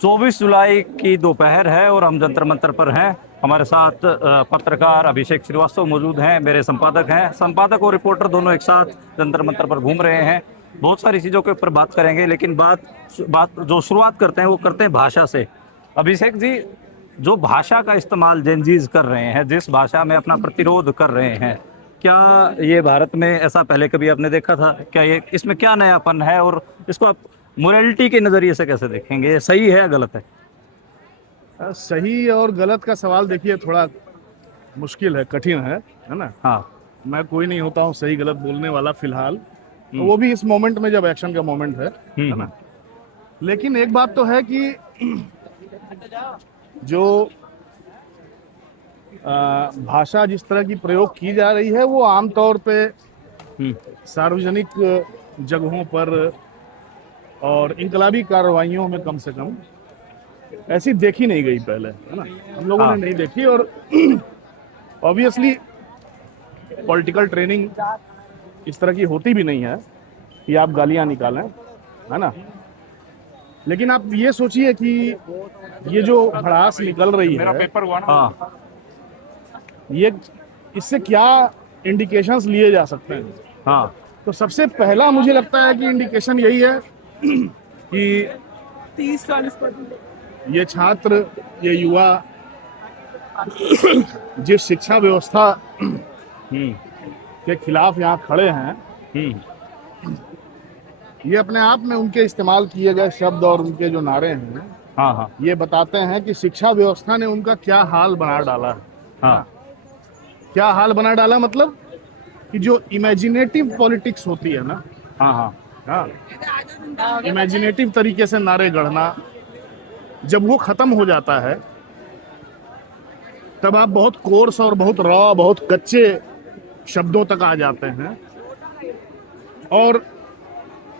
24 जुलाई की दोपहर है और हम जंतर मंतर पर हैं। हमारे साथ पत्रकार अभिषेक श्रीवास्तव मौजूद हैं, मेरे संपादक हैं। संपादक और रिपोर्टर दोनों एक साथ जंतर मंतर पर घूम रहे हैं। बहुत सारी चीज़ों के ऊपर बात करेंगे, लेकिन बात बात जो शुरुआत करते हैं वो करते हैं भाषा से। अभिषेक जी, जो भाषा का इस्तेमाल जेनजीज कर रहे हैं, जिस भाषा में अपना प्रतिरोध कर रहे हैं, क्या ये भारत में ऐसा पहले कभी आपने देखा था? क्या ये इसमें क्या नयापन है और इसको आप मोरालिटी के नज़रिए से कैसे देखेंगे? ये सही है या गलत है? सही और गलत का सवाल देखिए थोड़ा मुश्किल है, कठिन है ना। हाँ। मैं कोई नहीं होता हूँ सही गलत बोलने वाला फिलहाल, तो वो भी इस मोमेंट में जब एक्शन का मोमेंट है ना। लेकिन एक बात तो है कि जो भाषा जिस तरह की प्रयोग की जा रही है वो आमतौर पे सार्वजनिक जगहों पर और इनकलाबी कार्रवाइयों में कम से कम ऐसी देखी नहीं गई पहले, है ना। हम लोगों ने नहीं देखी। और ऑब्वियसली पॉलिटिकल ट्रेनिंग इस तरह की होती भी नहीं है कि आप गालियां निकालें, है ना। लेकिन आप ये सोचिए कि ये जो भड़ास निकल रही है, हाँ। ये इससे क्या इंडिकेशंस लिए जा सकते हैं? हाँ। तो सबसे पहला मुझे लगता है कि इंडिकेशन यही है कि 30-40% ये छात्र, ये युवा जिस शिक्षा व्यवस्था के खिलाफ यहाँ खड़े हैं, ये अपने आप में उनके इस्तेमाल किए गए शब्द और उनके जो नारे हैं, हाँ। हाँ। ये बताते हैं कि शिक्षा व्यवस्था ने उनका क्या हाल बना डाला है। हाँ। क्या हाल बना डाला मतलब कि जो इमेजिनेटिव पॉलिटिक्स होती है ना, हाँ। हाँ। हाँ, इमेजिनेटिव तरीके से नारे गढ़ना, जब वो खत्म हो जाता है तब आप बहुत कोर्स और बहुत रॉ, बहुत कच्चे शब्दों तक आ जाते हैं और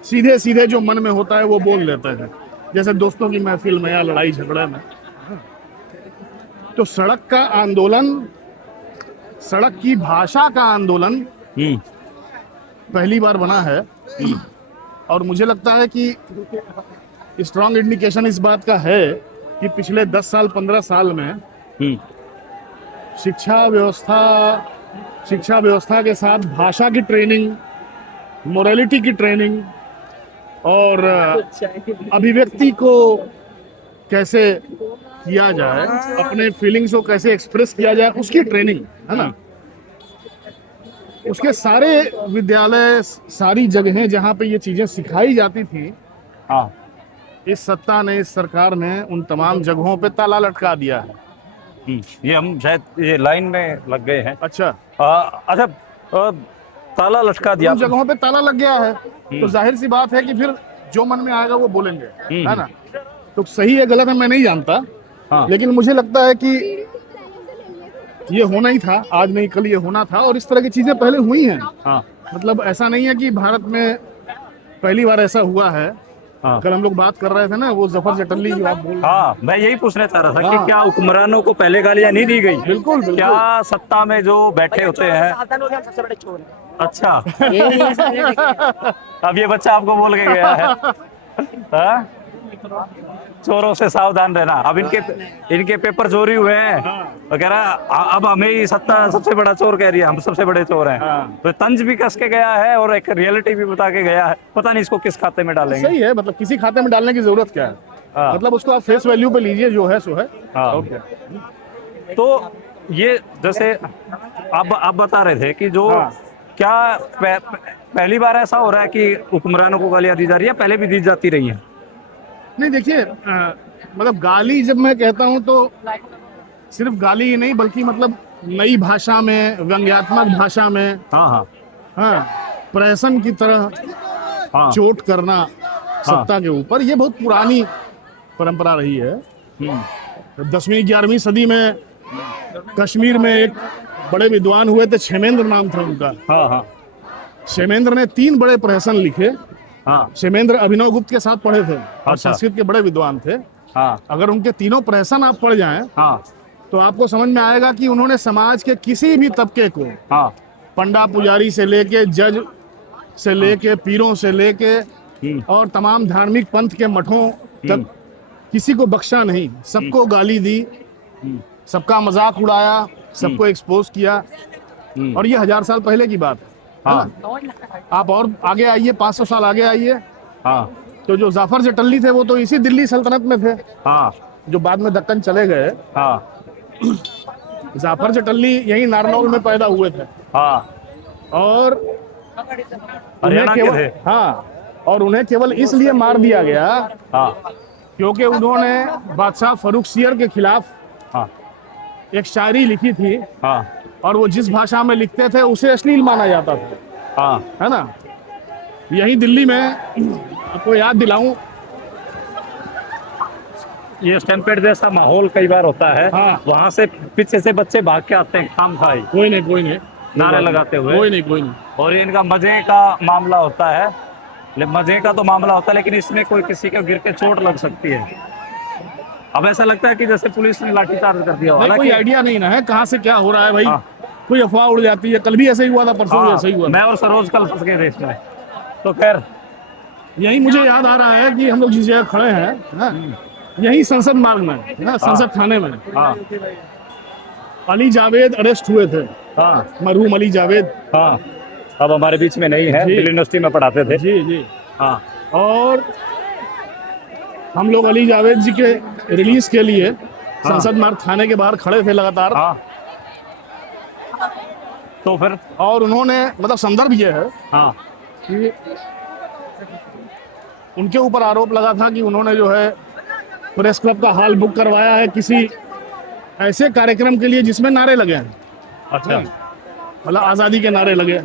सीधे सीधे जो मन में होता है वो बोल लेते हैं, जैसे दोस्तों की महफिल में या लड़ाई झगड़े में। तो सड़क का आंदोलन, सड़क की भाषा का आंदोलन पहली बार बना है। और मुझे लगता है कि स्ट्रॉन्ग इंडिकेशन इस बात का है कि पिछले 10 साल 15 साल में शिक्षा व्यवस्था के साथ भाषा की ट्रेनिंग, मोरालिटी की ट्रेनिंग और अभिव्यक्ति को कैसे किया जाए, अपने फीलिंग्स को कैसे एक्सप्रेस किया जाए, उसकी ट्रेनिंग, है ना। उसके सारे विद्यालय, सारी जगहें जहाँ पे ये चीजें सिखाई जाती थी, हाँ। इस सत्ता ने, इस सरकार ने उन तमाम जगहों पे ताला लटका दिया है। ये हम शायद ये लाइन में लग गए हैं। अच्छा, अच्छा, ताला लटका दिया। उन जगहों पे ताला लग गया है तो जाहिर सी बात है कि फिर जो मन में आएगा वो बोलेंगे, है ना। तो सही है गलत है मैं नहीं जानता, लेकिन मुझे लगता है कि ये होना ही था, आज नहीं कल ये होना था। और इस तरह की चीजें पहले हुई हैं। मतलब ऐसा नहीं है कि भारत में पहली बार ऐसा हुआ है। कल हम लोग बात कर रहे थे ना, वो जफर जटली जो आप बोल रहे हैं। हाँ, मैं यही पूछना चाह रहा था कि क्या हुक्मरानों को पहले गालियां नहीं दी गई? बिल्कुल, बिल्कुल। क्या सत्ता में जो बैठे होते हैं? अच्छा। अब ये बच्चा आपको बोल के गया है, हाँ? चोरों से सावधान रहना। अब इनके पेपर चोरी हुए हैं, तो कह रहा अब हमें ही सत्ता सबसे बड़ा चोर कह रही है, हम सबसे बड़े चोर हैं। तो तंज भी कस के गया है और एक रियलिटी भी बता के गया है। पता नहीं इसको किस खाते में डालेंगे। सही है, मतलब किसी खाते में डालने की जरूरत क्या है। मतलब उसको आप फेस वैल्यू पे लीजिए, जो है सो है। तो ये जैसे आप बता रहे थे कि जो क्या पहली बार ऐसा हो रहा है कि हुक्मरानों को गालियां दी जा रही है, पहले भी दी जाती रही है? नहीं, देखिए, मतलब गाली जब मैं कहता हूं तो सिर्फ गाली ही नहीं, बल्कि मतलब नई भाषा में, व्यंग्यात्मक भाषा में, हाँ, प्रहसन की तरह चोट करना सत्ता के ऊपर, ये बहुत पुरानी परंपरा रही है। 10वीं 11वीं सदी में कश्मीर में एक बड़े विद्वान हुए थे, क्षेमेंद्र नाम था उनका। क्षेमेंद्र ने 3 बड़े प्रहसन लिखे। क्षेमेंद्र अभिनव गुप्त के साथ पढ़े थे और संस्कृत के बड़े विद्वान थे। अगर उनके तीनों प्रहसन आप पढ़ जाएं तो आपको समझ में आएगा कि उन्होंने समाज के किसी भी तबके को, पंडा पुजारी से लेके, जज से लेके, पीरों से लेके और तमाम धार्मिक पंथ के मठों तक किसी को बख्शा नहीं, सबको गाली दी, सबका मजाक उड़ाया, सबको एक्सपोज किया। और ये 1000 साल पहले की बात है। हाँ आप और आगे आइए, 500 साल आगे आइए, हाँ तो जो जाफर जटल्ली थे वो तो इसी दिल्ली सल्तनत में थे, हाँ जो बाद में दक्कन चले गए। हाँ जाफर जटल्ली यही नारनौल में पैदा हुए थे। हाँ और उन्हें हरियाणा के केवल थे। और उन्हें केवल इसलिए मार दिया गया हाँ क्योंकि उन्होंने बादशाह फरूख सियर के खिलाफ हाँ एक शायरी लिखी थी, हाँ और वो जिस भाषा में लिखते थे उसे अश्लील माना जाता था, हाँ है ना। यही दिल्ली में आपको याद दिलाऊं, ये स्टैम्पेड जैसा माहौल कई बार होता है। हाँ। वहाँ से पीछे से बच्चे भाग के आते हैं खाम खाई, कोई नहीं नारे लगाते हुए। कोई नहीं। और ये इनका मजे का मामला होता है, मजे का तो मामला होता है, लेकिन इसमें कोई किसी के गिर के चोट लग सकती है। अब ऐसा लगता है कि जैसे पुलिस ने लाठीचार्ज कर दिया हो। कोई हालांकि आइडिया नहीं ना है कहाँ से क्या हो रहा है भाई। हाँ। कोई अफवाह उड़ जाती है, कल भी ऐसे ही हुआ था, परसों भी ऐसे ही हुआ था। मैं और सरोज कल फंस गए थे इसमें। तो खैर यही मुझे याद आ रहा है कि हम लोग जिस जगह खड़े हैं ना, यही संसद मार्ग में ना, संसद थाने में हाँ अली जावेद अरेस्ट हुए थे। हाँ मरहूम अली जावेद। हाँ अब हमारे बीच में नहीं है, जी। दिल्ली यूनिवर्सिटी में पढ़ाते थे। जी। हाँ और हम लोग अली जावेद जी के रिलीज के लिए संसद मार्ग थाने के बाहर खड़े थे लगातार। हाँ तो फिर और उन्होंने, मतलब संदर्भ ये है हाँ कि उनके ऊपर आरोप लगा था कि उन्होंने जो है प्रेस क्लब का हॉल बुक करवाया है किसी ऐसे कार्यक्रम के लिए जिसमें नारे लगे हैं, अच्छा मतलब आज़ादी के नारे लगे,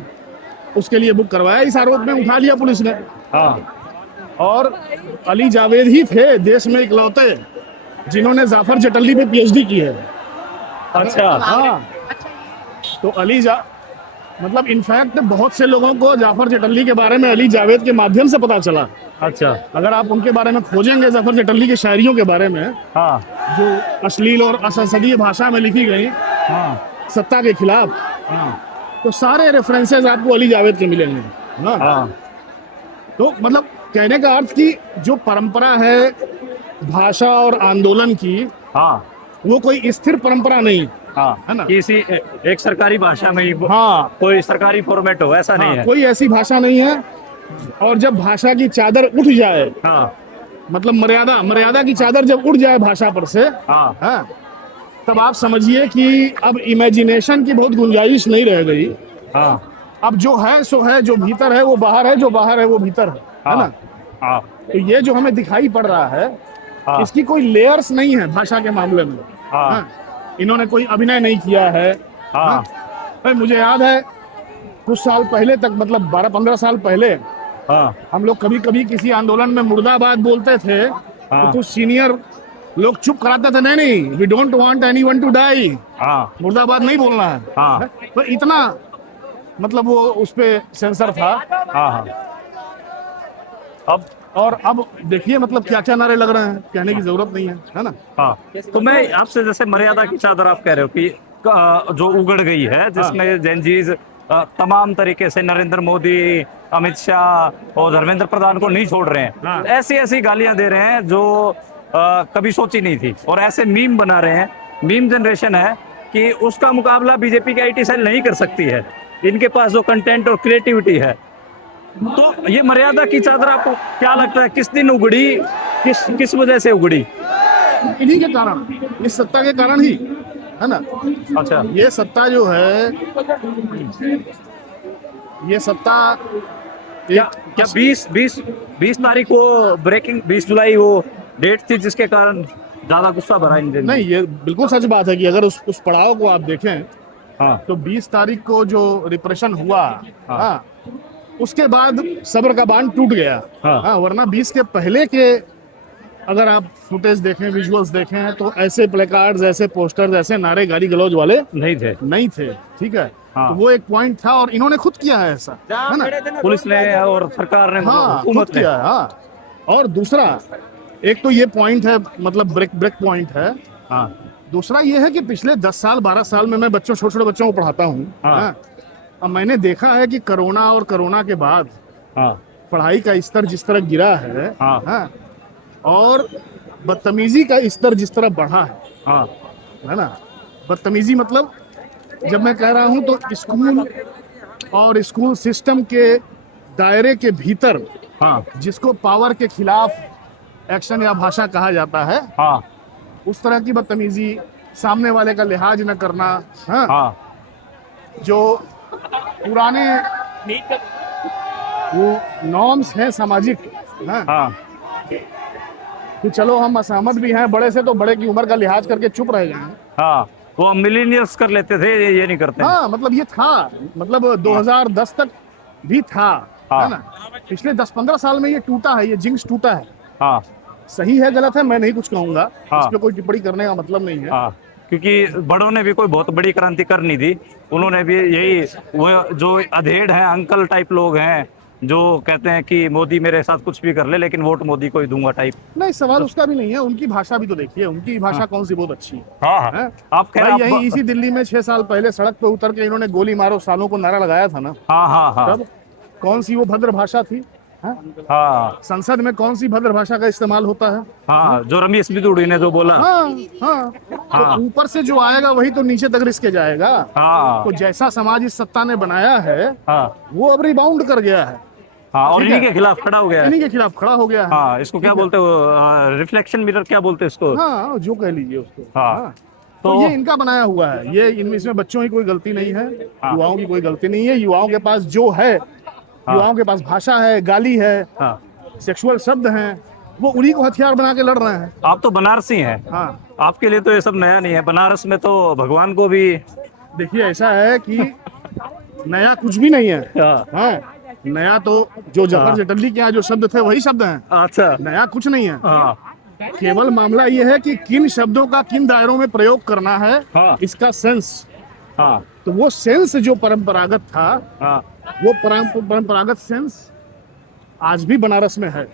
उसके लिए बुक करवाया। इस आरोप में उठा लिया पुलिस ने। हाँ और अली जावेद ही थे देश में इकलौते जिन्होंने जाफर जटल्ली पे पीएचडी की है। अच्छा हाँ, तो मतलब इनफैक्ट बहुत से लोगों को जाफर जटल्ली के बारे में अली जावेद के माध्यम से पता चला। अच्छा अगर आप उनके बारे में खोजेंगे, जाफर जटल्ली की शायरियों के बारे में हाँ जो अश्लील और असंसदीय भाषा में लिखी गई हाँ सत्ता के खिलाफ, हाँ तो सारे रेफरेंसेस आपको अली जावेद के मिलेंगे। हाँ। हाँ तो मतलब कहने का अर्थ कि जो परंपरा है भाषा और आंदोलन की, हाँ वो कोई स्थिर परंपरा नहीं, हाँ है ना। किसी एक सरकारी भाषा में ही हाँ कोई सरकारी फॉर्मेट हो, ऐसा नहीं हाँ, है। कोई ऐसी भाषा नहीं है। और जब भाषा की चादर उठ जाए, हाँ मतलब मर्यादा की चादर जब उठ जाए भाषा पर से, हाँ हाँ, तब आप समझिए कि अब इमेजिनेशन की बहुत गुंजाइश नहीं रह गई। हाँ अब जो है सो है, जो भीतर है वो बाहर है, जो बाहर है वो भीतर है ना। हाँ तो ये जो हमें दिखाई पड़ रहा है, हाँ इसकी कोई लेयर्स नहीं है भाषा के मामले में। हाँ हाँ, इन्होंने कोई अभिनय नहीं किया है। हाँ भाई मुझे याद है कुछ साल पहले तक, मतलब 12-15 साल पहले, हाँ हम लोग कभी कभी किसी आंदोलन में मुर्दाबाद बोलते थे, तो कुछ सीनियर लोग चुप कराते थे, नहीं we don't want anyone to die, हाँ मुर्दाबाद नहीं बोलना है। हाँ तो इतना मतलब वो उस पे सेंसर था। हाँ हाँ अब देखिए मतलब क्या क्या नारे लग रहे हैं, कहने की जरूरत नहीं है ना। हाँ तो मैं आपसे, जैसे मर्यादा की चादर आप कह रहे हो कि जो उगड़ गई है, जिसमें जेनजीज तमाम तरीके से नरेंद्र मोदी, अमित शाह और धर्मेंद्र प्रधान को नहीं छोड़ रहे हैं, ऐसी ऐसी गालियां दे रहे हैं जो कभी सोची नहीं थी, और ऐसे मीम बना रहे हैं। मीम जनरेशन है कि उसका मुकाबला बीजेपी की आईटी सेल नहीं कर सकती है, इनके पास जो कंटेंट और क्रिएटिविटी है। तो ये मर्यादा की चादर आपको क्या लगता है किस दिन उगड़ी, किस वजह से उगड़ी? इन्हीं के कारण, इस सत्ता के कारण ही, है ना। अच्छा, ये सत्ता जो है, ये सत्ता क्या 20 तारीख को ब्रेकिंग, 20 जुलाई वो डेट थी जिसके कारण ज्यादा गुस्सा भरा इन दिन? नहीं, ये बिल्कुल सच बात है कि अगर उस पड़ाव को आप देखें, हाँ तो 20 तारीख को जो रिप्रेशन हुआ, हाँ, उसके बाद सब्र का बांध टूट गया। हाँ, वरना 20 के पहले के अगर आप फुटेज देखें, विजुअल्स देखें, तो ऐसे प्लेकार्ड्स, ऐसे पोस्टर्स, ऐसे नारे गाली गलौज वाले नहीं थे। ठीक है। हाँ। तो वो एक पॉइंट था, और इन्होंने खुद किया है ऐसा, है ना, पुलिस ने और सरकार ने, हाँ, हुकूमत खुद ने। किया है। हाँ, और दूसरा एक तो ये पॉइंट है, मतलब ब्रेक पॉइंट है। हाँ दूसरा ये है कि पिछले 10 साल 12 साल में मैं छोटे बच्चों को पढ़ाता हूँ। हाँ। अब मैंने देखा है कि कोरोना के बाद हाँ पढ़ाई का स्तर जिस तरह गिरा है, हाँ। हाँ, और बदतमीजी का स्तर जिस तरह बढ़ा हाँ है ना, बदतमीजी मतलब जब मैं कह रहा हूं तो स्कूल और स्कूल सिस्टम के दायरे के भीतर हाँ जिसको पावर के खिलाफ एक्शन या भाषा कहा जाता है, हाँ उस तरह की बदतमीजी, सामने वाले का लिहाज न करना, हाँ, हाँ जो पुराने वो नॉर्म्स हैं सामाजिक, हाँ, हाँ कि चलो हम असहमत भी हैं बड़े से तो बड़े की उम्र का लिहाज करके चुप रह जाएं। हाँ, वो मिलीनियर्स कर लेते थे, ये नहीं करते हैं। हाँ मतलब ये था, मतलब 2010 तक भी था, हाँ। है ना। पिछले 10-15 साल में ये टूटा है, ये जिंक्स टूटा है। हाँ सही है गलत है मैं नहीं कुछ कहूंगा, हाँ। इस पे कोई टिप्पणी करने का मतलब नहीं है। हाँ, क्योंकि बड़ों ने भी कोई बहुत बड़ी क्रांति करनी थी, उन्होंने भी यही, वो जो अधेड़ हैं, अंकल टाइप लोग हैं, जो कहते हैं कि मोदी मेरे साथ कुछ भी कर ले लेकिन वोट मोदी को ही दूंगा टाइप। नहीं, सवाल उसका भी नहीं है, उनकी भाषा भी तो देखिए, उनकी भाषा कौन सी बहुत अच्छी है। हाँ हाँ। हैं? आप कह भाई रहे यही इसी दिल्ली में 6 साल पहले सड़क पे उतर के इन्होंने गोली मारो सालों को नारा लगाया था ना, हाँ हाँ हाँ तब कौन सी वो भद्र भाषा थी, हैं? हाँ संसद में कौन सी भद्र भाषा का इस्तेमाल होता है। हाँ, जो रमेश बिदुड़ी ने जो बोला। हाँ हाँ, तो ऊपर से जो आएगा वही तो नीचे तक रिस्क के जाएगा। हाँ तो जैसा समाज इस सत्ता ने बनाया है हाँ वो अब रिबाउंड कर गया है, हाँ, और ठीक इन्हीं है। के खिलाफ खड़ा हो गया है। इन्हीं के खिलाफ खड़ा हो गया है। हाँ, इसको क्या बोलते हो, रिफ्लेक्शन मिरर क्या बोलते हैं इसको। हाँ, जो कह लीजिए उसको। हाँ। हाँ। तो ये इनका बनाया हुआ है, ये इसमें बच्चों की कोई गलती नहीं है, युवाओं की कोई गलती नहीं है। युवाओं के पास जो है, युवाओं के पास भाषा है, गाली है, हाँ, सेक्सुअल शब्द हैं, वो उन्हीं को हथियार बना के लड़ रहे हैं। आप तो बनारसी हैं। हाँ, आपके लिए तो ये सब नया नहीं है, बनारस में तो भगवान को भी। देखिए ऐसा है कि नया कुछ भी नहीं है। हाँ, हाँ, नया तो जो जफर जटल्ली के यहाँ जो शब्द थे वही शब्द हैं, अच्छा। नया कुछ नहीं है। हाँ केवल मामला ये है कि किन शब्दों का किन दायरों में प्रयोग करना है, हाँ इसका सेंस। हाँ तो वो सेंस जो परंपरागत था, हाँ वो परंपरागत सेंस आज भी बनारस में है।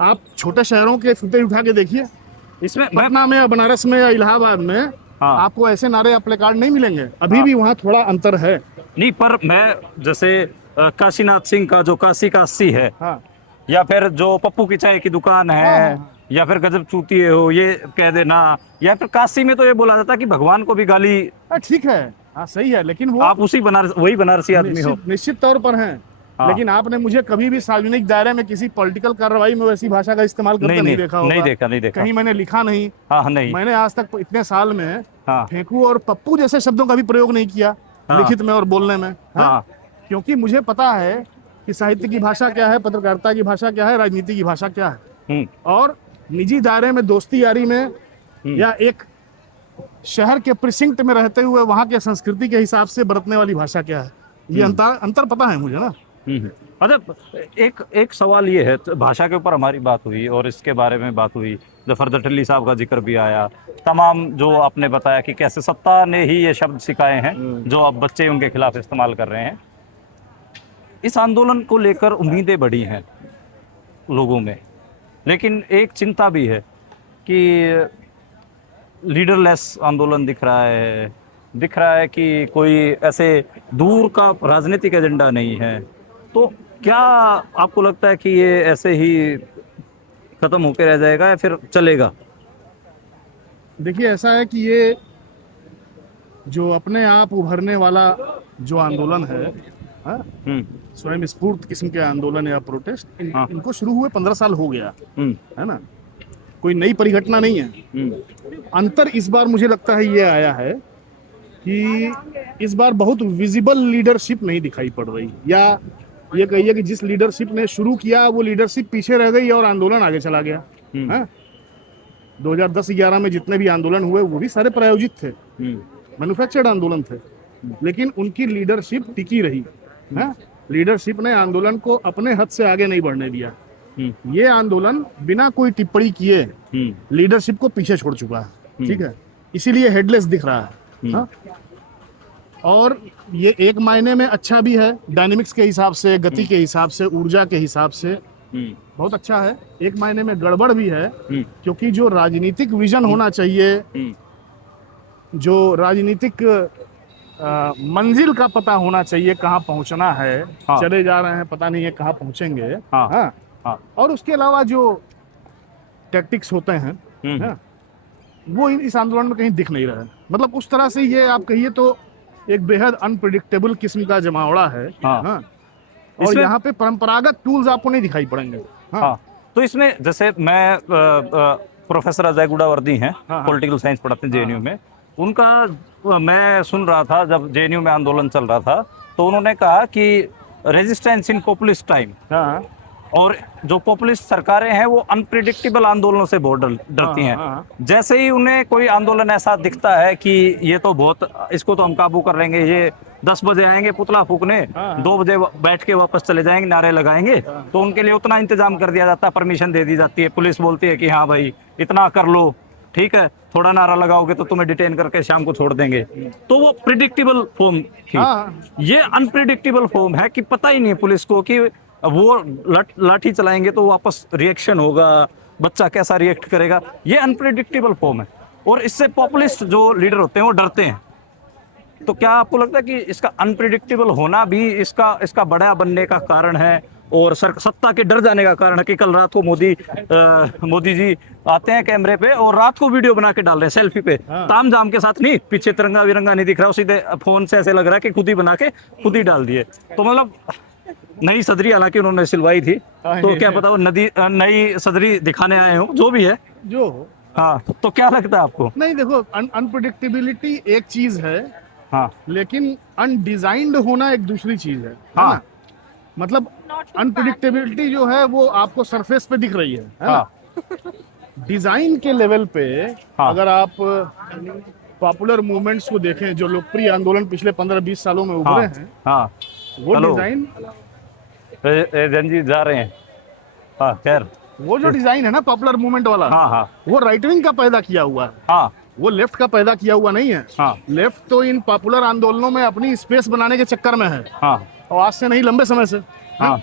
आप छोटे शहरों के फुटेज उठा के देखिए, इसमें मैं पटना में या बनारस में या इलाहाबाद में हाँ। आपको ऐसे नारे या प्लेकार्ड नहीं मिलेंगे। अभी भी वहाँ थोड़ा अंतर है। नहीं, पर मैं जैसे काशीनाथ सिंह का जो काशी काशी है, हाँ या फिर जो पप्पू की चाय की दुकान है, हाँ। या फिर गजब चूतिए हो ये कह देना, या फिर काशी में तो ये बोला जाता कि भगवान को भी गाली। ठीक है, हाँ सही है, लेकिन वो आप उसी बनारस, वही बनारसी आदमी हो। निश्चित तौर पर हैं। हाँ। लेकिन आपने मुझे कभी भी सार्वजनिक दायरे में किसी पॉलिटिकल कार्रवाई में वैसी भाषा का इस्तेमाल करते नहीं देखा होगा। नहीं देखा। कहीं मैंने लिखा नहीं। हाँ नहीं। मैंने आज तक इतने साल में हाँ फेंकू और पप्पू जैसे शब्दों का भी प्रयोग नहीं किया, हाँ। लिखित में और बोलने में। हाँ क्योंकि मुझे पता है कि साहित्य की भाषा क्या है, पत्रकारिता की भाषा क्या है, राजनीति की भाषा क्या है, और निजी दायरे में, दोस्ती यारी में, या एक शहर के प्रिसिंक्ट में रहते हुए वहाँ के संस्कृति के हिसाब से बरतने वाली भाषा क्या है, ये अंतर पता है मुझे ना। अच्छा, एक सवाल ये है, तो भाषा के ऊपर हमारी बात हुई और इसके बारे में बात हुई, जफर जटल्ली साहब का जिक्र भी आया, तमाम जो आपने बताया कि कैसे सत्ता ने ही ये शब्द सिखाए हैं जो अब बच्चे उनके खिलाफ इस्तेमाल कर रहे हैं। इस आंदोलन को लेकर उम्मीदें बढ़ी हैं लोगों में, लेकिन एक चिंता भी है कि लीडरलेस आंदोलन दिख रहा है कि कोई ऐसे दूर का राजनीतिक एजेंडा नहीं है। तो क्या आपको लगता है कि ये ऐसे ही खत्म होकर रह जाएगा या फिर चलेगा? देखिए ऐसा है कि ये जो अपने आप उभरने वाला जो आंदोलन है, स्वयं स्फूर्त किस्म के आंदोलन या प्रोटेस्ट, इनको शुरू हुए 15 साल हो गया है ना, कोई नई परिघटना नहीं है। अंतर इस बार मुझे लगता है ये आया है कि इस बार बहुत विजिबल लीडरशिप नहीं दिखाई पड़ रही, या ये कहिए कि जिस लीडरशिप ने शुरू किया वो लीडरशिप पीछे रह गई और आंदोलन आगे चला गया। 2010-11 में जितने भी आंदोलन हुए वो भी सारे प्रायोजित थे, मैन्युफैक्चर्ड आंदोलन थे, लेकिन उनकी लीडरशिप टिकी रही। लीडरशिप ने आंदोलन को अपने हद से आगे नहीं बढ़ने दिया। ये आंदोलन बिना कोई टिप्पणी किए लीडरशिप को पीछे छोड़ चुका है, ठीक है, इसीलिए हेडलेस दिख रहा है। और ये एक मायने में अच्छा भी है, डायनेमिक्स के हिसाब से, गति के हिसाब से, ऊर्जा के हिसाब से बहुत अच्छा है। एक मायने में गड़बड़ भी है, क्योंकि जो राजनीतिक विजन होना चाहिए, जो राजनीतिक मंजिल का पता होना चाहिए, कहाँ पहुंचना है, चले जा रहे हैं, पता नहीं है कहाँ पहुंचेंगे, और उसके अलावा जो टैक्टिक्स होते हैं हाँ, वो इस आंदोलन में कहीं दिख नहीं रहा है। मतलब उस तरह से ये आप कहिए तो एक बेहद अनप्रिडिक्टेबल किस्म का जमावड़ा है। हाँ। हाँ, और यहाँ पे परंपरागत टूल्स आपको नहीं दिखाई पड़ेंगे। हाँ, तो इसमें जैसे मैं प्रोफेसर अजय गुड़ावर्दी हैं, हाँ। पॉलिटिकल साइंस पढ़ाते हैं जेएनयू में। उनका मैं सुन रहा था जब जेएनयू में आंदोलन चल रहा था, तो उन्होंने कहा कि रेजिस्टेंस इन पॉपुलिस्ट टाइम, हाँ, और जो पॉपुलिस्ट सरकारें हैं वो अनप्रिडिक्टेबल आंदोलनों से बहुत डरती हैं। जैसे ही उन्हें कोई आंदोलन ऐसा दिखता है कि ये तो बहुत, इसको तो हम काबू कर लेंगे, ये 10 बजे आएंगे पुतला फूकने, 2 बजे बैठ के वापस चले जाएंगे, नारे लगाएंगे, तो उनके लिए उतना इंतजाम कर दिया जाता है, परमिशन दे दी जाती है, पुलिस बोलती है कि हाँ भाई इतना कर लो, ठीक है, थोड़ा नारा लगाओगे तो तुम्हें डिटेन करके शाम को छोड़ देंगे। तो वो प्रिडिक्टेबल फॉर्म थी। ये अनप्रिडिक्टेबल फॉर्म है कि पता ही नहीं है पुलिस को कि वो लाठी चलाएंगे तो वापस रिएक्शन होगा, बच्चा कैसा रिएक्ट करेगा। ये अनप्रिडिक्टेबल फॉर्म है, और इससे पॉपुलिस्ट जो लीडर होते हैं वो डरते हैं। तो क्या आपको लगता है कि इसका अनप्रिडिक्टेबल होना भी इसका बड़ा बनने का कारण है, और सत्ता के डर जाने का कारण है कि कल रात को मोदी जी आते हैं कैमरे पे और रात को वीडियो बना के डाल रहे हैं सेल्फी पे, ताम झाम के साथ नहीं, पीछे तिरंगा विरंगा नहीं दिख रहा, सीधे फोन से ऐसे लग रहा है कि खुद ही बना के खुद ही डाल दिए। तो मतलब नई सदरी हालांकि उन्होंने सिलवाई थी, तो क्या पता वो नई सदरी दिखाने आए हो, जो भी है जो हो। हाँ, तो क्या लगता है आपको? नहीं देखो, अनप्रिडिक्टेबिलिटी एक चीज है, हाँ, लेकिन अनडिजाइंड होना एक दूसरी चीज है। हाँ। ना? मतलब अनप्रिडिक्टेबिलिटी जो है वो आपको सरफेस पे दिख रही है ना? हाँ, डिजाइन के लेवल पे हाँ। अगर आप पॉपुलर मूवमेंट्स को देखें, जो लोकप्रिय आंदोलन पिछले 15-20 सालों में उभरे हैं, हाँ, वो हेलो। डिजाइन, रंजीत जा रहे हैं। हाँ, खैर, वो जो डिजाइन है ना पॉपुलर मूवमेंट वाला, हाँ, हाँ, वो राइट विंग का पैदा किया हुआ है। हाँ, वो लेफ्ट का पैदा किया हुआ नहीं है। हाँ, लेफ्ट तो इन पॉपुलर आंदोलनों में अपनी स्पेस बनाने के चक्कर में है, हाँ, और आज से नहीं, लंबे समय से। हाँ।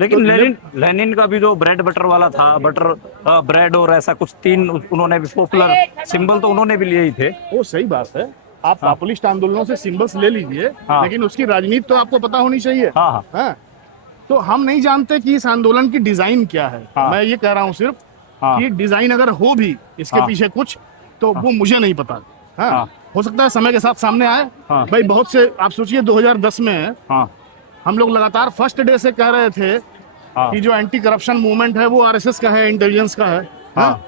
लेकिन तो लेनिन का भी जो ब्रेड बटर वाला था, बटर ब्रेड और ऐसा कुछ 3 उन्होंने भी पॉपुलर सिंबल तो उन्होंने भी लिए ही थे। वो सही बात है, आप पॉपुलिस्ट आंदोलनों से सिंबल्स ले लीजिए, हाँ। लेकिन उसकी राजनीति तो आपको पता होनी चाहिए। हाँ, हाँ, हाँ? तो हम नहीं जानते कि इस आंदोलन की डिजाइन क्या है। हाँ। मैं ये कह रहा हूँ सिर्फ हाँ। कि डिजाइन अगर हो भी इसके हाँ। पीछे कुछ, तो वो मुझे नहीं पता। हाँ? हाँ। हो सकता है समय के साथ सामने आए। हाँ। भाई बहुत से, आप सोचिए 2010 में हाँ, हम लोग लगातार फर्स्ट डे से कह रहे थे हाँ, कि जो एंटी करप्शन मूवमेंट है वो आरएसएस का है, इंटेलिजेंस का है। हाँ।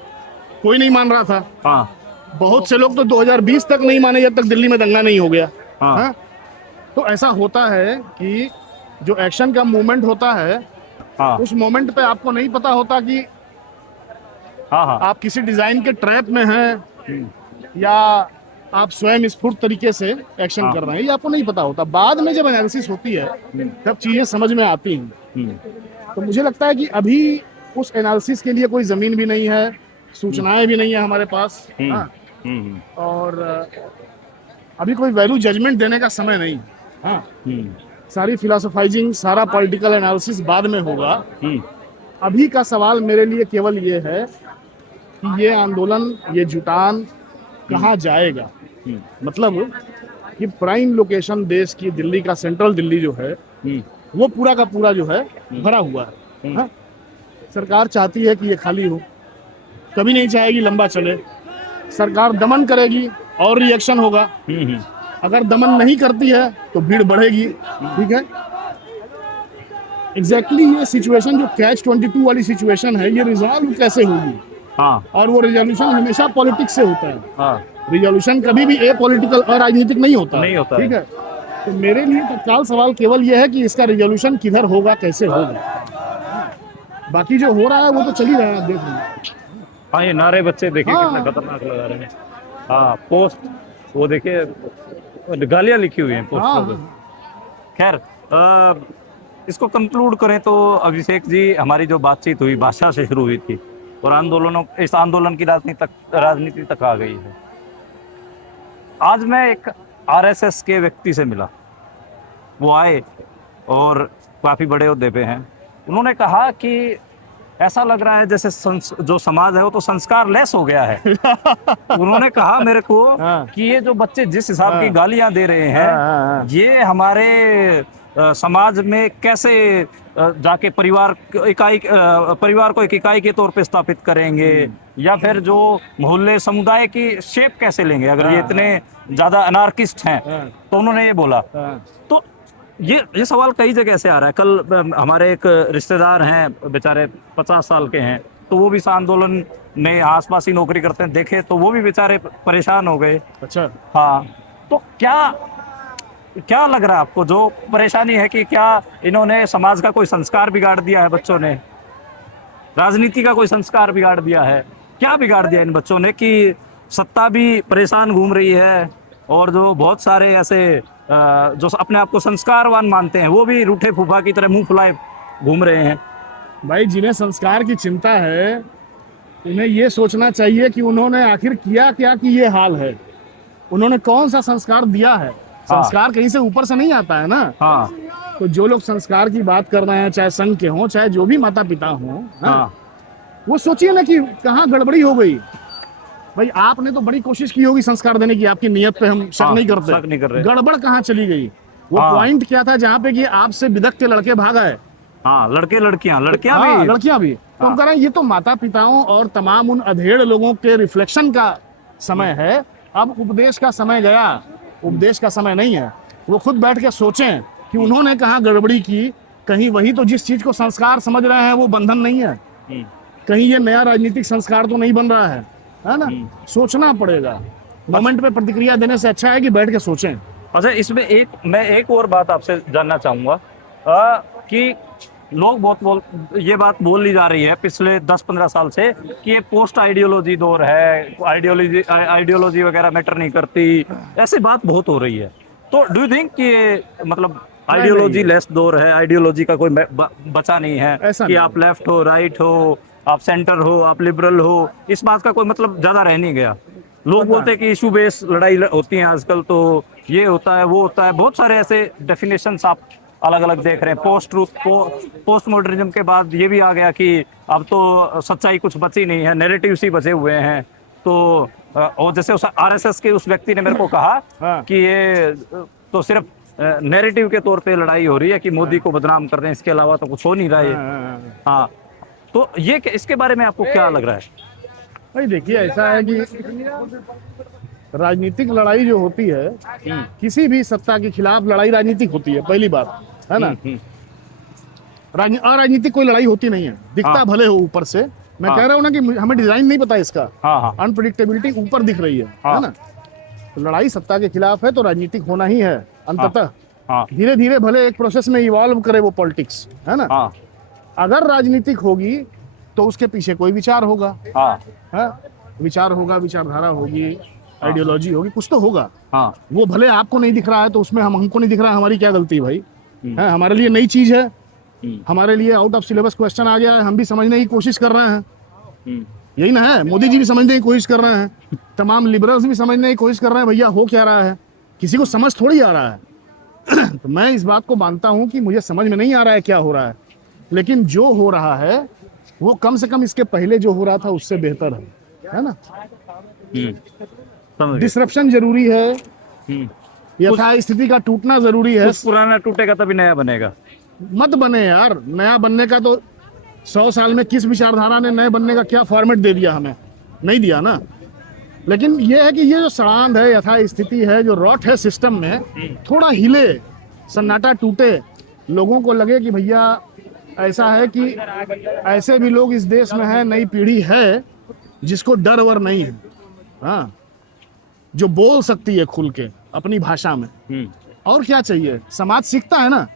कोई नहीं मान रहा था। हाँ, बहुत से लोग तो 2020 तक नहीं माने, जब तक दिल्ली में दंगा नहीं हो गया। हाँ। हाँ? तो ऐसा होता है कि जो एक्शन का मूवमेंट होता है, हाँ, उस मोमेंट पे आपको नहीं पता होता कि हाँ, हाँ, आप किसी डिजाइन के ट्रैप में हैं या आप स्वयं स्फूर्त तरीके से एक्शन कर रहे हैं, ये आपको नहीं पता होता। बाद में जब एनालिसिस होती है तब चीजें समझ में आती हैं। तो मुझे लगता है कि अभी उस एनालिसिस के लिए कोई जमीन भी नहीं है, सूचनाएं भी नहीं है हमारे पास। हाँ? और अभी कोई वैल्यू जजमेंट देने का समय नहीं है। हाँ? सारी फिलोसोफाइजिंग, सारा पॉलिटिकल एनालिसिस बाद में होगा। अभी का सवाल मेरे लिए केवल ये है कि ये आंदोलन, ये जुटान कहाँ जाएगा। मतलब कि प्राइम लोकेशन देश की दिल्ली का, सेंट्रल दिल्ली जो है, वो पूरा का पूरा जो है भरा हुआ है। हाँ? सरकार चाहती है कि ये खाली हो, कभी नहीं चाहेगी लंबा चले। सरकार दमन करेगी और रिएक्शन होगा। अगर दमन नहीं करती है तो भीड़ बढ़ेगी। ठीक है, एग्जैक्टली ये सिचुएशन जो कैच 22 वाली सिचुएशन है, ये रिजॉल्व कैसे होगी। हाँ, और वो रिजोल्यूशन हमेशा पॉलिटिक्स से होता है। हाँ, रिजोल्यूशन कभी भी ए पॉलिटिकल और राजनीतिक नहीं होता। नहीं होता है। ठीक है, तो मेरे लिए तत्काल सवाल केवल ये है कि इसका रिजोल्यूशन किधर होगा, कैसे होगा। बाकी जो हो रहा है वो तो चल ही रहा है, देख रहे हैं। हाँ, ये नारे बच्चे देखिए हाँ। कितना खतरनाक लगा रहे हैं। हाँ, पोस्ट वो देखिए, गालियां लिखी हुई हैं पोस्ट हाँ, पे। खैर, इसको कंक्लूड करें तो अभिषेक जी, हमारी जो बातचीत हुई भाषा से शुरू हुई थी और इस आंदोलन की राजनीति तक आ गई है। आज मैं एक आरएसएस के व्यक्ति से मिला, वो आए और काफी बड़े ओहदे पे हैं। उन्होंने कहा कि ऐसा लग रहा है जैसे जो समाज है वो तो संस्कार लेस हो गया है। उन्होंने कहा मेरे को कि ये जो बच्चे जिस हिसाब की गालियां दे रहे हैं, ये हमारे समाज में कैसे जाके परिवार को एक इकाई के तौर पे स्थापित करेंगे, या फिर जो मोहल्ले समुदाय की शेप कैसे लेंगे अगर ये इतने ज्यादा अनार्किस्ट हैं? तो उन्होंने ये बोला। तो ये सवाल कई जगह से आ रहा है। कल हमारे एक रिश्तेदार हैं, बेचारे 50 साल के हैं, तो वो भी इस आंदोलन में आसपास ही नौकरी करते हैं, देखे तो वो भी बेचारे परेशान हो गए। अच्छा। हाँ, तो क्या लग रहा है आपको, जो परेशानी है कि क्या इन्होंने समाज का कोई संस्कार बिगाड़ दिया है बच्चों ने, राजनीति का कोई संस्कार बिगाड़ दिया है? क्या बिगाड़ दिया इन बच्चों ने कि सत्ता भी परेशान घूम रही है और जो बहुत सारे ऐसे जो अपने आप को संस्कारवान मानते हैं वो भी रूठे फूफा की तरह मुंह फुलाए घूम रहे हैं? भाई, जिन्हें संस्कार की चिंता है उन्हें ये सोचना चाहिए कि उन्होंने आखिर किया क्या कि ये हाल है। उन्होंने कौन सा संस्कार दिया है? संस्कार कहीं से ऊपर से नहीं आता है ना। हाँ। तो जो लोग संस्कार की बात कर रहे हैं, चाहे संघ के हों चाहे जो भी माता पिता हों, हाँ, वो सोचिए ना कि कहाँ गड़बड़ी हो गई। भाई, आपने तो बड़ी कोशिश की होगी संस्कार देने की, आपकी नियत पे हम शक नहीं करते, शक नहीं कर रहे। गड़बड़ कहाँ चली गई? वो पॉइंट क्या था जहाँ पे कि आपसे बिदक के लड़के भाग आए? हाँ, लड़कियां हाँ, भी। लड़कियां भी। तो हम कह रहे हैं ये तो माता पिताओं और तमाम उन अधेड़ लोगों के रिफ्लेक्शन का समय है। अब उपदेश का समय गया, उपदेश का समय नहीं है। वो खुद बैठ के सोचें कि उन्होंने कहाँ गड़बड़ी की। कहीं वही तो जिस चीज को संस्कार समझ रहे हैं वो बंधन नहीं है, कहीं ये नया राजनीतिक संस्कार तो नहीं बन रहा है ना। सोचना पड़ेगा। मोमेंट पे प्रतिक्रिया देने से अच्छा है कि बैठ के सोचें। अच्छा, इसमें मैं एक और बात आपसे जानना चाहूंगा कि लोग ये बात बोल ली जा रही है पिछले 10-15 साल से कि ये पोस्ट आइडियोलॉजी दौर है, आइडियोलॉजी वगैरह मैटर नहीं करती, ऐसी बात बहुत हो रही है। तो डू यू थिंक कि ये मतलब आइडियोलॉजी लेस दौर है, आइडियोलॉजी का कोई बचा नहीं है कि आप लेफ्ट हो, राइट हो, आप सेंटर हो, आप लिबरल हो, इस बात का कोई मतलब ज्यादा रह नहीं गया? लोग बोलते हैं कि इशू बेस लड़ाई होती है आजकल, तो ये होता है वो होता है, बहुत सारे ऐसे डेफिनेशंस आप अलग अलग देख रहे हैं। पोस्ट ट्रूथ, पोस्ट मॉडर्निज्म के बाद ये भी आ गया कि अब तो सच्चाई कुछ बची नहीं है, नैरेटिव्स ही बचे हुए हैं। तो और जैसे उस आरएसएस के उस व्यक्ति ने मेरे को कहा कि ये तो सिर्फ नैरेटिव के तौर पे लड़ाई हो रही है कि मोदी को बदनाम कर दें, इसके अलावा तो कुछ हो नहीं रहा है। हाँ, तो ये इसके बारे में आपको क्या लग रहा है? भाई देखिए, ऐसा है कि राजनीतिक लड़ाई जो होती है, किसी भी सत्ता के खिलाफ लड़ाई राजनीतिक होती है, पहली बात है ना। अराजनीतिक कोई लड़ाई होती नहीं है, दिखता भले हो ऊपर से। मैं कह रहा हूँ ना कि हमें डिजाइन नहीं पता इसका, अनप्रेडिक्टेबिलिटी ऊपर दिख रही है ना। तो लड़ाई सत्ता के खिलाफ है तो राजनीतिक होना ही है अंततः। धीरे धीरे भले एक प्रोसेस में इवॉल्व करे वो पॉलिटिक्स, है ना। अगर राजनीतिक होगी तो उसके पीछे कोई विचार होगा, विचार होगा, विचारधारा होगी, आइडियोलॉजी होगी, कुछ तो होगा। वो भले आपको नहीं दिख रहा है तो उसमें हमको नहीं दिख रहा है, हमारी क्या गलती है भाई? है, हमारे लिए नई चीज है, हमारे लिए आउट ऑफ सिलेबस क्वेश्चन आ गया है, हम भी समझने की कोशिश कर रहे हैं। यही ना है, मोदी जी भी समझने की कोशिश कर रहे हैं, तमाम लिबरल्स भी समझने की कोशिश कर रहे हैं भैया हो क्या रहा है। किसी को समझ थोड़ी आ रहा है। तो मैं इस बात को मानता हूं कि मुझे समझ में नहीं आ रहा है क्या हो रहा है, लेकिन जो हो रहा है वो कम से कम इसके पहले जो हो रहा था उससे बेहतर है ना। डिसरप्शन जरूरी है, यथा स्थिति का टूटना जरूरी है। पुराना टूटेगा तभी नया बनेगा। मत बने यार, नया बनने का तो 100 साल में किस विचारधारा ने नए बनने का क्या फॉर्मेट दे दिया हमें? नहीं दिया ना। लेकिन ये है कि ये जो सड़ांध है, यथा स्थिति है, जो रॉट है सिस्टम में, थोड़ा हिले, सन्नाटा टूटे, लोगों को लगे कि भैया ऐसा है कि ऐसे भी लोग इस देश में हैं, नई पीढ़ी है जिसको डर वर नहीं है, हाँ, जो बोल सकती है खुल के अपनी भाषा में। और क्या चाहिए? समाज सीखता है ना।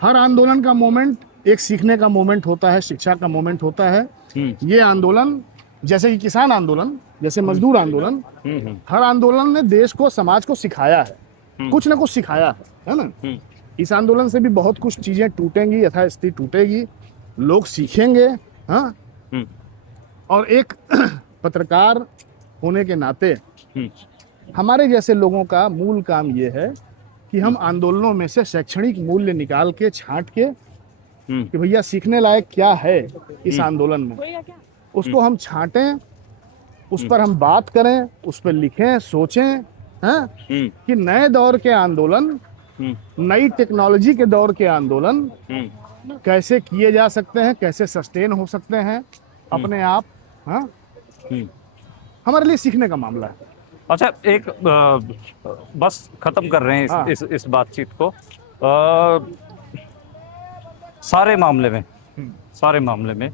हर आंदोलन का मोमेंट एक सीखने का मोमेंट होता है, शिक्षा का मोमेंट होता है। ये आंदोलन, जैसे कि किसान आंदोलन, जैसे मजदूर आंदोलन, हर आंदोलन ने देश को, समाज को सिखाया है, कुछ ना कुछ सिखाया है ना। इस आंदोलन से भी बहुत कुछ चीजें टूटेंगी, यथास्थिति टूटेगी, लोग सीखेंगे। हाँ, और एक पत्रकार होने के नाते हमारे जैसे लोगों का मूल काम ये है कि हम आंदोलनों में से शैक्षणिक मूल्य निकाल के, छांट के, कि भैया सीखने लायक क्या है इस आंदोलन में, उसको हम छांटें, उस पर हम बात करें, उस पर लिखें, सोचें, हैं कि नए दौर के आंदोलन, नई टेक्नोलॉजी के दौर के आंदोलन कैसे किए जा सकते हैं, कैसे सस्टेन हो सकते हैं अपने आप, हाँ, हमारे लिए सीखने का मामला है। अच्छा, एक बस खत्म कर रहे हैं हाँ। इस बातचीत को। सारे मामले में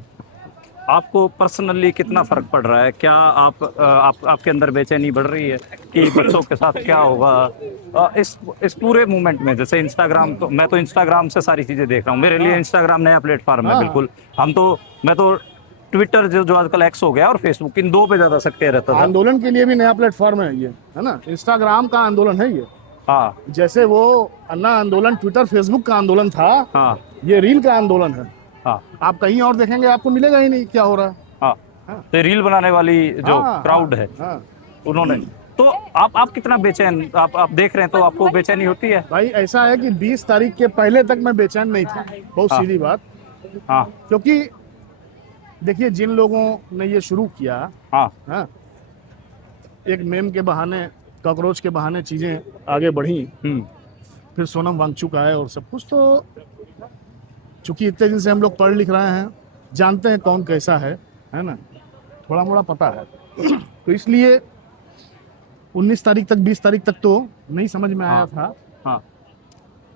आपको पर्सनली कितना फर्क पड़ रहा है? क्या आपके अंदर बेचैनी बढ़ रही है कि बच्चों के साथ क्या होगा? इस पूरे मूवमेंट में, जैसे इंस्टाग्राम, तो मैं तो इंस्टाग्राम से सारी चीजें देख रहा हूँ, मेरे लिए इंस्टाग्राम नया प्लेटफॉर्म है। हाँ। बिल्कुल, मैं तो ट्विटर जो आजकल एक्स हो गया और फेसबुक, इन दो पे ज्यादा सक्रिय रहता था। आंदोलन के लिए भी नया प्लेटफॉर्म है ये, है ना। इंस्टाग्राम का आंदोलन है ये। हाँ जैसे वो अन्ना आंदोलन ट्विटर फेसबुक का आंदोलन था, हाँ ये रील का आंदोलन है। हाँ आप कहीं और देखेंगे आपको मिलेगा ही नहीं क्या हो रहा है। हाँ। हाँ। तो रील बनाने वाली जो हाँ, क्राउड है, हाँ। उन्होंने तो आप कितना बेचैन, आप देख रहे हैं तो आपको बेचैनी होती है? भाई ऐसा है कि 20 तारीख के पहले तक मैं बेचैन नहीं था, बहुत हाँ। सीधी बात। हाँ क्योंकि देखिए, जिन लोगों ने ये शुरू किया, हाँ हाँ, एक मेम के बहाने, कॉकरोच के बहाने चीजें आगे बढ़ी, फिर सोनम वांगचुक आए और सब कुछ। तो चूंकि इतने दिन से हम लोग पढ़ लिख रहे हैं, जानते हैं कौन कैसा है ना, थोड़ा मोड़ा पता है। तो इसलिए 19 तारीख तक, 20 तारीख तक तो नहीं समझ में आया था हाँ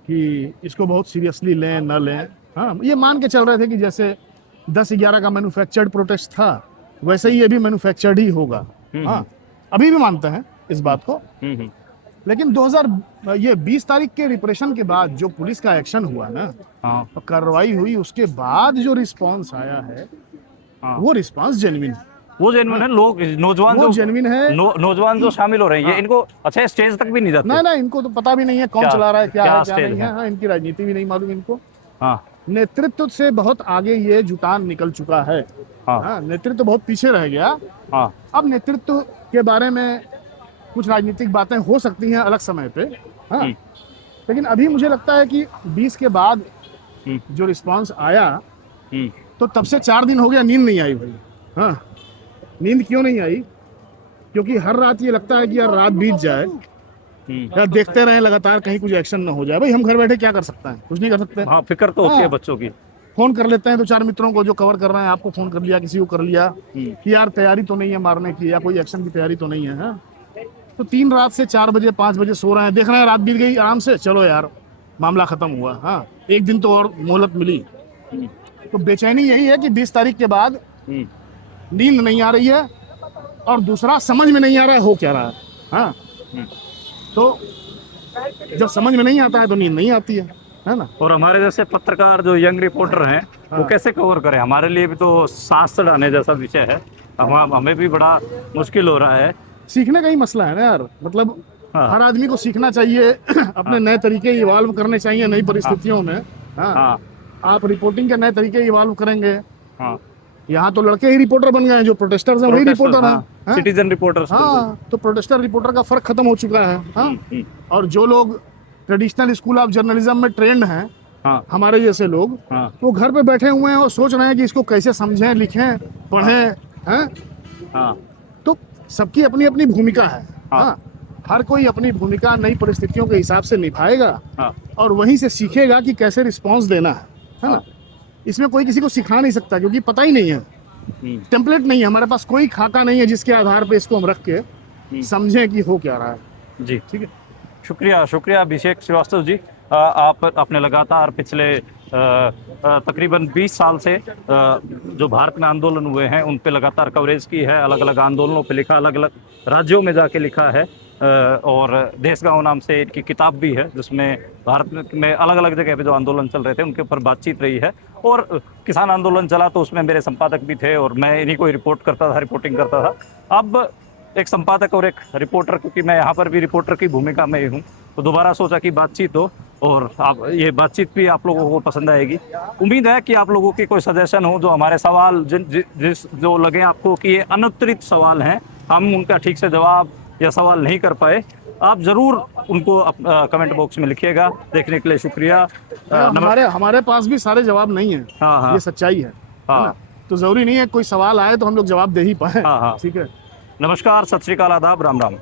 कि इसको बहुत सीरियसली लें न लें। हाँ, ये मान के चल रहे थे कि जैसे 10/11 का मैन्युफैक्चर्ड प्रोटेस्ट था, वैसे ही ये भी मैन्युफैक्चर्ड ही होगा। हाँ, अभी भी मानते हैं इस बात को। लेकिन 20 तारीख के रिप्रेशन के बाद जो पुलिस का एक्शन हुआ ना, हाँ कार्रवाई हुई, उसके बाद जो रिस्पांस आया है, हाँ। वो रिस्पांस जेन्युइन है। वो जेन्युइन है। लोग, नौजवान वो जो जेन्युइन है। नौजवान जो शामिल हो रहे हैं, ये इनको अच्छा स्टेज तक भी नहीं जाते। ना, इनको तो पता भी नहीं है कौन क्या- चला रहा है, क्या क्या है, क्या स्टेज नहीं है। है? हाँ, इनकी राजनीति भी नहीं मालूम इनको। हाँ नेतृत्व से बहुत आगे ये जुटान निकल चुका है। हाँ हाँ, नेतृत्व बहुत पीछे रह गया। हाँ अब नेतृत्व के बारे में कुछ राजनीतिक बातें हो सकती हैं अलग समय पे। हाँ, लेकिन अभी मुझे लगता है कि 20 के बाद जो रिस्पांस आया, तो तब से 4 दिन हो गया नींद नहीं आई भाई। हाँ, नींद क्यों नहीं आई? क्योंकि हर रात ये लगता है कि यार रात बीत जाए, यार देखते रहें लगातार, कहीं कुछ एक्शन ना हो जाए। भाई हम घर बैठे क्या कर सकते हैं? कुछ नहीं कर सकते। हाँ, फिक्र तो होती है हाँ। बच्चों की। फोन कर लेते हैं 2-4 मित्रों को जो कवर कर रहे हैं, आपको फोन कर लिया, किसी को कर लिया कि यार तैयारी तो नहीं है मारने की, या कोई एक्शन की तैयारी तो नहीं है। हाँ? तो 3 रात से 4 बजे 5 बजे सो रहे हैं, देख रहे हैं रात बीत गई आराम से, चलो यार मामला खत्म हुआ। हाँ, एक दिन तो और मोहलत मिली। तो बेचैनी यही है कि 20 तारीख के बाद नींद नहीं आ रही है, और दूसरा समझ में नहीं आ रहा है हो क्या रहा है। हाँ, तो जब समझ में नहीं आता है तो नींद नहीं आती है ना। और हमारे जैसे पत्रकार जो यंग रिपोर्टर हैं, वो कैसे कवर करें? हमारे लिए भी तो सांस चढ़ाने जैसा विषय है, हमें भी बड़ा मुश्किल हो रहा है। सीखने का ही मसला है ना यार। मतलब हाँ। हर आदमी को सीखना चाहिए, अपने नए तरीके इवॉल्व करने चाहिए नई परिस्थितियों में। हाँ, हाँ आप रिपोर्टिंग के नए तरीके इवॉल्व करेंगे। हाँ। यहाँ तो लड़के ही रिपोर्टर बन गए हैं, जो प्रोटेस्टर्स हैं वही रिपोर्टर हैं। Citizen reporters. हाँ, तो प्रोटेस्टर रिपोर्टर का फर्क खत्म हो चुका है। हाँ, और जो लोग ट्रेडिशनल स्कूल ऑफ जर्नलिज्म में ट्रेंड हैं, हाँ हमारे जैसे लोग, हाँ वो घर पे बैठे हुए हैं और सोच रहे हैं कि इसको कैसे समझें, लिखें, पढ़ें। हैं? हाँ तो सबकी अपनी अपनी भूमिका है। हाँ। हाँ, हर कोई अपनी भूमिका नई परिस्थितियों के हिसाब से निभाएगा, हाँ और वहीं से सीखेगा कि कैसे रिस्पांस देना है ना। इसमें कोई किसी को सिखा नहीं सकता, क्योंकि पता ही नहीं है, टेम्पलेट नहीं है हमारे पास, कोई खाका नहीं है जिसके आधार पे इसको हम रख के समझें कि हो क्या रहा है। जी, ठीक है। शुक्रिया अभिषेक श्रीवास्तव जी। आपने लगातार पिछले तकरीबन 20 साल से जो भारत में आंदोलन हुए हैं उन पे लगातार कवरेज की है, अलग अलग आंदोलनों पे लिखा, अलग अलग राज्यों में जाके लिखा है, और देश गाँव नाम से इनकी किताब भी है, जिसमें भारत में अलग अलग जगह पे जो आंदोलन चल रहे थे उनके ऊपर बातचीत रही है। और किसान आंदोलन चला तो उसमें मेरे संपादक भी थे, और मैं इन्हीं को रिपोर्टिंग करता था। अब एक संपादक और एक रिपोर्टर, क्योंकि मैं यहाँ पर भी रिपोर्टर की भूमिका में ही हूँ, तो दोबारा सोचा कि बातचीत हो, और आप ये बातचीत भी आप लोगों को पसंद आएगी। उम्मीद है कि आप लोगों की कोई सजेशन हो, जो हमारे सवाल जो लगे आपको कि ये अनुत्तरित सवाल हैं, हम उनका ठीक से जवाब या सवाल नहीं कर पाए, आप जरूर उनको कमेंट बॉक्स में लिखिएगा। देखने के लिए शुक्रिया। हमारे पास भी सारे जवाब नहीं है। हाँ, ये सच्चाई है। हाँ। तो जरूरी नहीं है कोई सवाल आए तो हम लोग जवाब दे ही पाए। हाँ। ठीक है। नमस्कार, सत श्री अकाल, आदाब, राम राम।